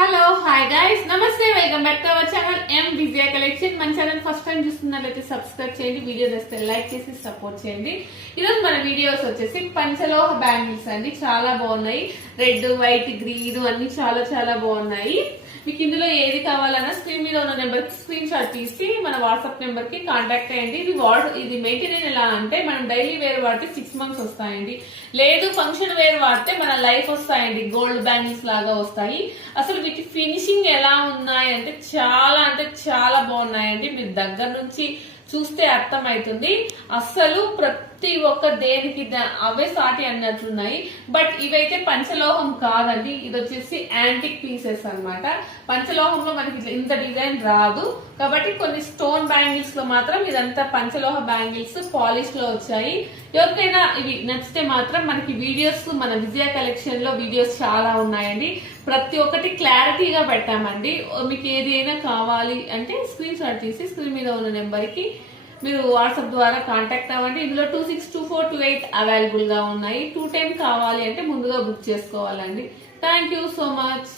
Hello hi guys నమస్తే welcome back to our channel M Vijaya collection. మన channel first time చూస్తున్నట్లయితే subscribe చేయండి, video నచ్చితే like చేసి సపోర్ట్ చేయండి. ఈరోజు మన వీడియోస్ వచ్చేసి పంచలోహ బ్యాంగిల్స్ అండి. చాలా బాగున్నాయి, రెడ్ వైట్ గ్రీన్ అన్ని చాలా చాలా బాగున్నాయి. మీకు ఇందులో ఏది కావాలన్నా స్క్రీన్ మీద ఉన్న నెంబర్ కి స్క్రీన్ షాట్ తీసి మన వాట్సాప్ నెంబర్ కి కాంటాక్ట్ అయ్యండి. ఇది మెయింటైన్ ఎలా అంటే మనం డైలీ వేర్ వాడితే 6 months వస్తాయండి, లేదు ఫంక్షన్ వేర్ వాడితే మన లైఫ్ వస్తాయండి. గోల్డ్ బ్యాంగిల్స్ లాగా వస్తాయి. అసలు వీటి ఫినిషింగ్ ఎలా ఉన్నాయి అంటే చాలా బాగున్నాయండి. మీరు దగ్గర నుంచి చూస్తే అర్థమవుతుంది. అస్సలు ప్రతి ఒక్క దేనికి అవే సాటి అన్నట్లున్నాయి. బట్ ఇవైతే పంచలోహం కాదండి, ఇది వచ్చేసి యాంటిక్ పీసెస్ అన్నమాట. పంచలోహంలో మనకి ఇంత డిజైన్ రాదు కాబట్టి కొన్ని స్టోన్ బ్యాంగిల్స్ లో మాత్రం ఇదంతా పంచలోహ బ్యాంగిల్స్ పాలిష్ లో వచ్చాయి. ఎవరికైనా ఇవి నచ్చితే మాత్రం మనకి వీడియోస్ మన విజయ కలెక్షన్ లో వీడియోస్ చాలా ఉన్నాయండి. ప్రతి ఒక్కటి క్లారిటీగా పెట్టామండి. మీకు ఏదైనా కావాలి అంటే స్క్రీన్ షాట్ తీసి స్క్రీన్ మీద ఉన్న నెంబర్ కి మీరు వాట్సాప్ ద్వారా కాంటాక్ట్ అవ్వండి. ఇందులో 262428 అవైలబుల్ గా ఉన్నాయి. 210 కావాలి అంటే ముందుగా బుక్ చేసుకోవాలండి. Thank you so much.